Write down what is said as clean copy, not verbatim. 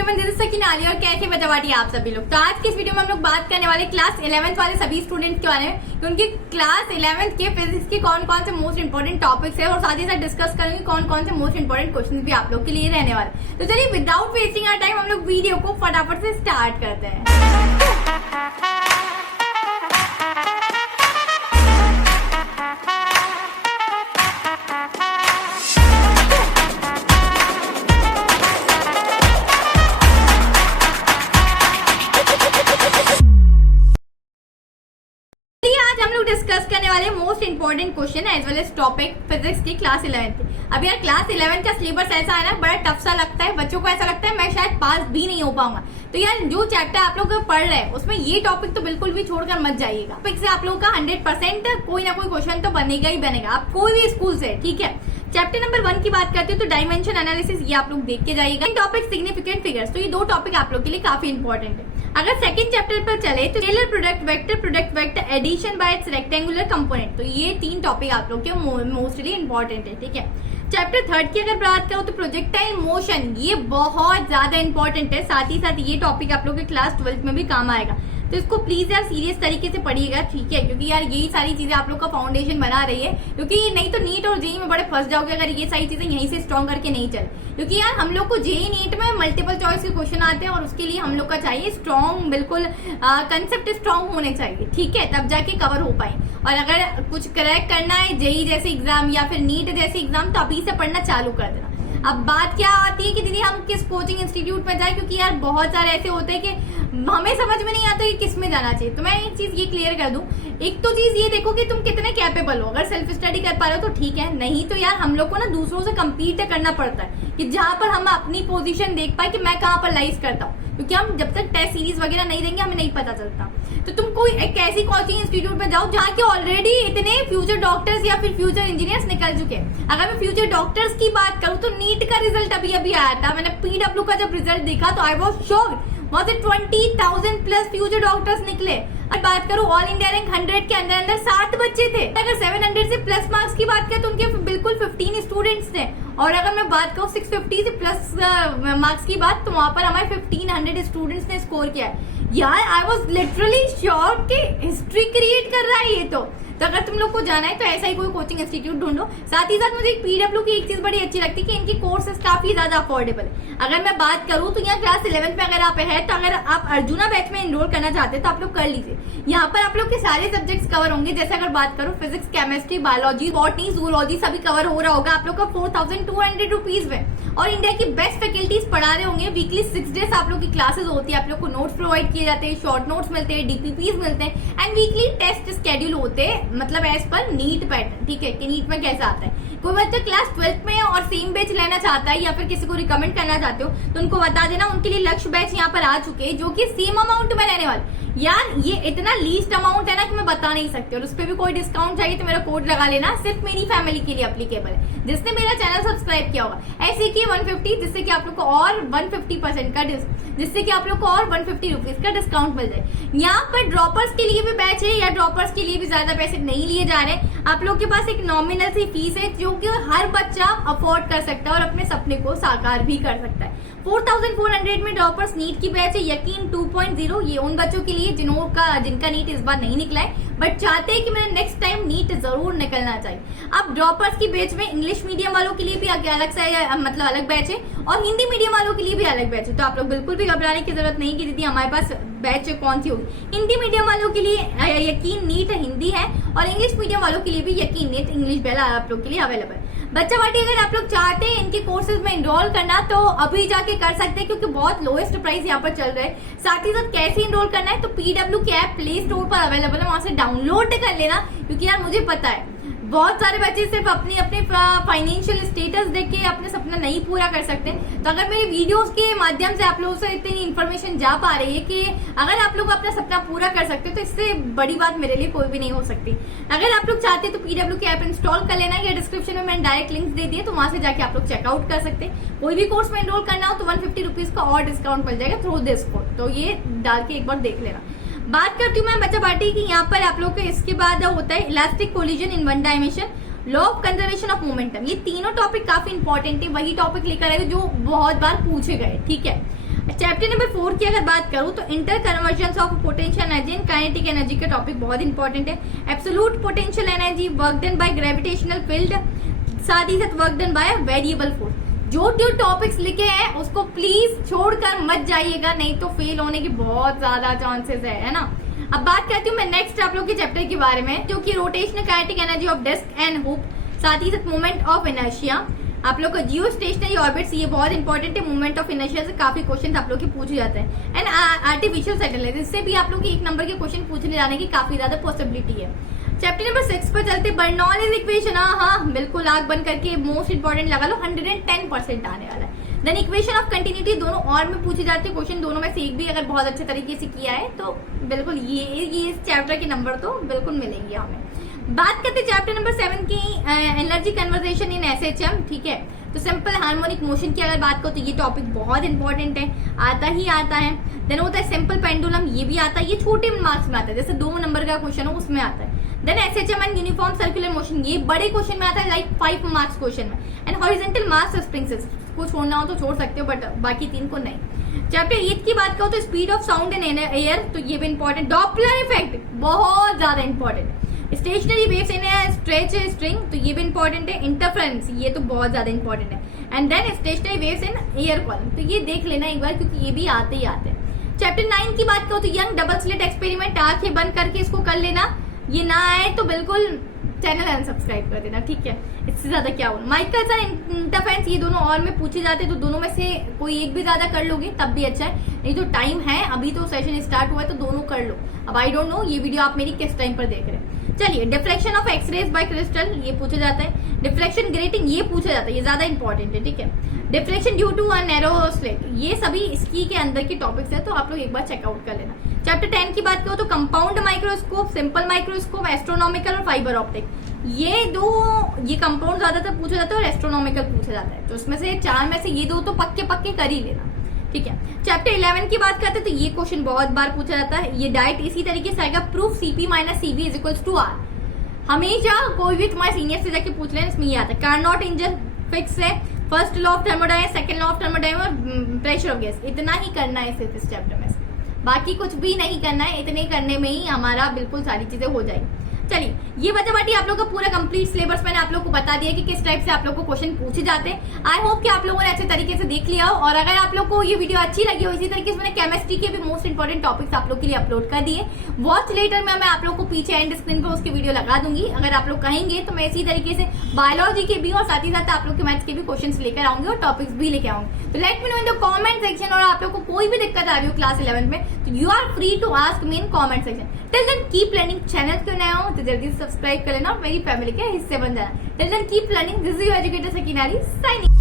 Everyone, this is सकीनाली और कैसे बचावाटी आप सभी लोग। तो आज की इस वीडियो में हम लोग बात करने वाले क्लास 11th वाले सभी स्टूडेंट्स के बारे में कि उनके क्लास 11th के फिजिक्स के कौन कौन से मोस्ट इंपोर्टेंट टॉपिक्स है और साथ ही साथ डिस्कस करेंगे कौन कौन से मोस्ट इंपोर्टेंट क्वेश्चन भी आप लोग के लिए रहने वाले। तो चलिए विदाउट वेस्टिंग आवर टाइम हम लोग वीडियो को फटाफट से स्टार्ट करते हैं। डिस्कस करने वाले most important question as well as topic physics की क्लास 11th। अब यार क्लास 11th का सिलेबस ऐसा है ना, बड़ा टफ सा लगता है, बच्चों को ऐसा लगता है मैं शायद पास भी नहीं हो पाऊंगा। तो यार जो चैप्टर आप लोग पढ़ रहे हैं उसमें ये टॉपिक तो बिल्कुल भी छोड़कर मत जाइएगा। टॉपिक से आप लोगों का 100% कोई ना कोई क्वेश्चन तो बनेगा ही बनेगा, आप कोई भी स्कूल से, ठीक है। चैप्टर नंबर 1 की बात करते हो तो डायमेंशन एनालिसिस, ये आप लोग देख के जाइएगा। टॉपिक सिग्निफिकेंट फिगर्स, तो ये दो टॉपिक आप लोग के लिए काफी इंपॉर्टेंट है। अगर सेकंड चैप्टर पर चले तो scalar product, vector addition by its rectangular component, तो ये 3 टॉपिक आप लोग के मोस्टली इंपॉर्टेंट है, ठीक है। चैप्टर 3 की अगर बात करो तो प्रोजेक्टाइल मोशन, ये बहुत ज्यादा इंपॉर्टेंट है, साथ ही साथ ये टॉपिक आप लोग के क्लास 12th में भी काम आएगा। तो इसको प्लीज यार सीरियस तरीके से पढ़िएगा, ठीक है, क्योंकि यार यही सारी चीजें आप लोग का फाउंडेशन बना रही है। क्योंकि नहीं तो नीट और जेई में बड़े फंस जाओगे अगर ये सारी चीजें यहीं से स्ट्रॉन्ग करके नहीं चले। क्योंकि यार हम लोग को जेई नीट में मल्टीपल चॉइस के क्वेश्चन आते हैं और उसके लिए हम लोग का चाहिए स्ट्रॉन्ग, बिल्कुल कंसेप्ट स्ट्रॉन्ग होने चाहिए, ठीक है, तब जाके कवर हो पाए। और अगर कुछ क्रैक करना है जेई जैसे एग्जाम या फिर नीट जैसे एग्जाम, तो अभी से पढ़ना चालू कर देना। अब बात क्या आती है कि दीदी हम किस कोचिंग इंस्टीट्यूट में जाए, क्योंकि यार बहुत सारे ऐसे होते हैं कि हमें समझ में नहीं आता कि किस में जाना चाहिए। तो मैं एक चीज ये क्लियर कर दूं, एक तो चीज ये देखो कि तुम कितने कैपेबल हो। अगर सेल्फ स्टडी कर पा रहे हो तो ठीक है, नहीं तो यार हम लोग को ना दूसरों से कम्पीट करना पड़ता है कि जहां पर हम अपनी पोजीशन देख पाए कि मैं कहाँ पर लाइज करता हूँ। क्योंकि हम जब तक टेस्ट सीरीज वगैरह नहीं देंगे हमें नहीं पता चलता। तो तुम कोई एक ऐसी कोचिंग इंस्टीट्यूट में जाओ जहाँ के ऑलरेडी इतने फ्यूचर डॉक्टर्स या फिर फ्यूचर इंजीनियर्स निकल चुके हैं। अगर मैं फ्यूचर डॉक्टर्स की बात करूँ तो नीट का रिजल्ट अभी आया था, मैंने पीडब्ल्यू का जब रिजल्ट देखा तो आई वॉज शॉक्ड। वहां से 20,000 प्लस फ्यूचर डॉक्टर्स निकले। अब बात करूं ऑल इंडिया रैंक 100 के अंदर अंदर 7 बच्चे थे। अगर 700 से प्लस मार्क्स की बात करें तो उनके बिल्कुल 15 स्टूडेंट्स थे। और अगर मैं बात करूं 650 से प्लस मार्क्स की बात, तो वहां पर हमारे 1500 स्टूडेंट्स ने स्कोर किया है। यार आई वॉज लिटरली श्योर कि हिस्ट्री क्रिएट कर रहा है ये तो अगर तुम लोग को जाना है तो ऐसा ही कोई कोचिंग इंस्टीट्यूट ढूंढो। साथ ही साथ मुझे पीडब्ल्यू की एक चीज बड़ी अच्छी लगती है कि इनकी कोर्सेज काफी ज्यादा अफोर्डेबल है। अगर मैं बात करूं तो यहाँ क्लास 11th में अगर आप है तो अगर आप अर्जुना बैच में एनरोल करना चाहते हैं तो आप लोग कर लीजिए। यहाँ पर आप लोग के सारे सब्जेक्ट्स कवर होंगे। जैसे अगर बात करूं physics, chemistry, biology, botany, zoology सभी कवर हो रहा होगा आप लोग का 4,200 रुपीज में। और इंडिया की बेस्ट फैकल्टीज पढ़ा रहे होंगे। वीकली 6 डेज आप लोग की क्लासेस होती है, आप लोग को नोट्स प्रोवाइड किए जाते हैं, शॉर्ट नोट्स मिलते हैं, डीपीपीज मिलते हैं एंड वीकली टेस्ट शेड्यूल होते हैं, मतलब एज पर नीट पैटर्न, ठीक है, कि नीट में कैसा आता है। कोई बच्चा क्लास 12th में और सेम बैच लेना चाहता है या फिर किसी को रिकमेंड करना चाहते हो तो उनको बता देना, उनके लिए लक्ष्य बैच यहाँ पर आ चुके हैं जो कि सेम अमाउंट में रहने वाले। यार ये इतना लीस्ट अमाउंट है ना कि मैं बता नहीं सकती। और उस पर भी कोई डिस्काउंट चाहिए तो मेरा कोड लगा लेना, सिर्फ मेरी फैमिली के लिए एप्लीकेबल है जिसने मेरा चैनल सब्सक्राइब किया होगा। ऐसे की 150, जिससे कि आप लोग को और 150% का जिससे कि आप लोग को और 150 रुपीज का डिस्काउंट मिल जाए। यहाँ पर ड्रॉपर्स के लिए भी बैच है या ड्रॉपर्स के लिए भी ज्यादा पैसे नहीं लिए जा रहे हैं। आप लोग के पास एक नॉमिनल सी फीस है जो कि हर बच्चा अफोर्ड कर सकता है और अपने सपने को साकार भी कर सकता है। 4,400 में ड्रॉपर्स नीट की बैच है, यकीन 2.0। ये उन बच्चों के लिए जिनका नीट इस बार नहीं निकला है बट चाहते हैं कि मेरा नेक्स्ट टाइम नीट जरूर निकलना चाहिए। अब ड्रॉपर्स की बैच में इंग्लिश मीडियम वालों के लिए भी अलग सा मतलब अलग बैच है और हिंदी मीडियम वालों के लिए भी अलग बैच है। तो आप लोग बिल्कुल भी घबराने की जरूरत नहीं कि दीदी हमारे पास बैच कौन सी होगी। हिंदी मीडियम वालों के लिए यकीन नीट हिंदी है और इंग्लिश मीडियम वालों के लिए भी यकीन नीट इंग्लिश बेला आप लोग के लिए अवेलेबल है। बच्चा बाटी अगर आप लोग चाहते हैं इनके कोर्सेज में एनरोल करना तो अभी जाके कर सकते हैं क्योंकि बहुत लोएस्ट प्राइस यहाँ पर चल रहा है। साथ ही साथ कैसे एनरोल करना है तो पीडब्ल्यू की ऐप प्ले स्टोर पर अवेलेबल है, वहां से डाउनलोड कर लेना। क्योंकि यार मुझे पता है बहुत सारे बच्चे सिर्फ अपनी फाइनेंशियल स्टेटस देख के अपने सपना नहीं पूरा कर सकते। तो अगर मेरे वीडियोस के माध्यम से आप लोगों से इतनी इन्फॉर्मेशन जा पा रही है कि अगर आप लोग अपना सपना पूरा कर सकते हो तो इससे बड़ी बात मेरे लिए कोई भी नहीं हो सकती। अगर आप लोग चाहते हैं तो पीडब्ल्यू की ऐप इंस्टॉल कर लेना, या डिस्क्रिप्शन में मैंने डायरेक्ट लिंक्स दे दिए तो वहां से जाके आप लोग चेकआउट कर सकते हैं। कोई भी कोर्स में एनरोल करना हो तो 150 रुपीज का और डिस्काउंट मिल जाएगा थ्रू दिस कोड, तो ये डाल के एक बार देख लेना। बात करती हूँ मैं बच्चा बाटी की, यहाँ पर आप लोग को इसके बाद होता है elastic collision in one dimension, law of conservation of momentum. ये तीनों टॉपिक काफी इंपॉर्टेंट है, वही टॉपिक लेकर आए जो बहुत बार पूछे गए, ठीक है। चैप्टर नंबर 4 की अगर बात करूं तो inter conversion of potential energy and kinetic energy का टॉपिक बहुत इंपॉर्टेंट है। Absolute potential energy, work done by gravitational field, साथ ही साथ work done by variable force. जो टॉपिक्स लिखे हैं उसको प्लीज छोड़कर मत जाइएगा, नहीं तो फेल होने की बहुत ज्यादा चांसेस है ना। अब बात करती हूँ मैं नेक्स्ट आप लोग के चैप्टर के बारे में, जो कि rotational kinetic energy of disc and hoop, साथ ही साथ मोमेंट ऑफ इनर्शिया। आप लोग का जियो स्टेशनरी ऑर्बिट्स, ये बहुत इंपॉर्टेंट है। मूवमेंट ऑफ इनर्शिया से काफी क्वेश्चन आप लोग के पूछे जाते हैं। एंड आर्टिफिशियल सैटेलाइट, इससे भी आप लोग के 1 नंबर के क्वेश्चन पूछने जाने की काफी ज्यादा पॉसिबिलिटी है। चैप्टर नंबर 6 पर चलते, बर्नौलीज इक्वेशन। हाँ बिल्कुल, आग बंद करके मोस्ट इंपॉर्टेंट लगा लो, 110% आने वाला है। देन इक्वेशन ऑफ कंटिन्यूटी, दोनों और में पूछे जाते हैं क्वेश्चन, दोनों में से एक भी अगर बहुत अच्छे तरीके से किया है तो बिल्कुल ये इस चैप्टर के नंबर तो बिल्कुल मिलेंगे हमें। बात करते चैप्टर नंबर 7 की, एनर्जी कन्वर्जेशन इन एसएचएम। ठीक है, तो सिंपल हार्मोनिक मोशन की अगर बात करो तो ये टॉपिक बहुत इंपॉर्टेंट है, आता ही आता है। देन होता है सिंपल पेंडुलम, ये भी आता है, ये छोटे मार्क्स में आता है, जैसे 2 नंबर का क्वेश्चन हो उसमें आता है। Then SHM and uniform circular motion, ये बड़े क्वेश्चन में आता है, लाइक 5 मार्क्स क्वेश्चन में। एंड हॉरिजॉन्टल मास स्प्रिंग्स, को छोड़ना हो तो छोड़ सकते हो, बट बाकी 3 को नहीं। चैप्टर 8 की बात करो तो speed of sound in air, तो ये भी इंपॉर्टेंट। डॉपलर इफेक्ट बहुत ज्यादा इंपॉर्टेंट है। स्टेशनरी वेव्स इन स्ट्रेच स्ट्रिंग, तो ये भी इंपॉर्टेंट है। इंटरफेरेंस, ये तो बहुत ज्यादा इंपॉर्टेंट है। And then stationary waves in air column, तो ये देख लेना एक बार, क्योंकि ये भी आते ही आते हैं। चैप्टर 9 की बात करो तो यंग डबल स्लिट एक्सपेरिमेंट, आंखें बंद करके इसको कर लेना। ये ना आए तो बिल्कुल चैनल अनसब्सक्राइब कर देना, ठीक है, इससे ज्यादा क्या होना। माइकल्स एंड इंटरफेरेंस, ये दोनों और में पूछे जाते हैं, तो दोनों में से कोई एक भी ज्यादा कर लोगे तब भी अच्छा है, नहीं तो टाइम है, अभी तो सेशन स्टार्ट हुआ है तो दोनों कर लो। अब आई डोंट नो ये वीडियो आप मेरी किस टाइम पर देख रहे हैं। चलिए, deflection of X rays by crystal, ये पूछा जाता है। डिफ्लेक्शन ग्रेटिंग, ये पूछा जाता है, ये ज्यादा इंपॉर्टेंट है, ठीक है। Deflection due to a narrow slit, ये सभी इसकी के अंदर के टॉपिक्स है, तो आप लोग एक बार चेकआउट कर लेना। चैप्टर 10 की बात करो तो compound microscope, simple microscope, astronomical और फाइबर ऑप्टिक, ये कंपाउंड ज्यादातर पूछा जाता है और एस्ट्रोनॉमिकल पूछा जाता है, तो उसमें से 4 में से ये 2 तो पक्के पक्के कर ही लेना, ठीक है। चैप्टर 11 की बात करते हैं तो ये क्वेश्चन बहुत बार पूछा जाता है। ये डाइट इसी तरीके से आएगा, proof CP minus CB is equals to R. हमेशा कोई भी तुम्हारे सीनियर से जाके पूछ लेना, इसमें ये आता है। कार्नोट इंजन फिक्स है, first law of thermodynamics, second law of thermodynamics और प्रेशर ऑफ गैस, इतना ही करना है सिर्फ इस चैप्टर में से, बाकी कुछ भी नहीं करना है। इतने करने में ही हमारा बिल्कुल सारी चीजें हो जाएगी। चलिए, ये बचा बाटी आप लोग का पूरा कंप्लीट सिलेबस मैंने आप लोग को बता दिया कि किस टाइप से आप लोग को क्वेश्चन पूछे जाते हैं। आई होप कि आप लोगों ने अच्छे तरीके से देख लिया हो, और अगर आप लोग को ये वीडियो अच्छी लगी हो, इसी तरीके से मैंने केमिस्ट्री के भी मोस्ट इंपॉर्टेंट टॉपिक्स आप लोग के लिए अपलोड कर दिए। वॉच लेटर में मैं आप लोग को पीछे एंड स्क्रीन पर उसकी वीडियो लगा दूंगी, अगर आप लोग कहेंगे तो मैं इसी तरीके से बायोलॉजी के भी और साथ ही साथ आप लोग के मैथ्स के भी क्वेश्चन लेकर आऊंगी और टॉपिक्स भी लेकर आऊंगी। तो let me know in the comment section, और आप लोग को कोई भी दिक्कत आ रही हो क्लास 11 में तो you are free to ask me in comment section. Till then keep learning. Channel क्यों नया हो तो जल्दी से सब्सक्राइब कर लेना और मेरी फैमिली के हिस्से बन जाना। Till then keep learning. This is your educator Sakina Ali signing.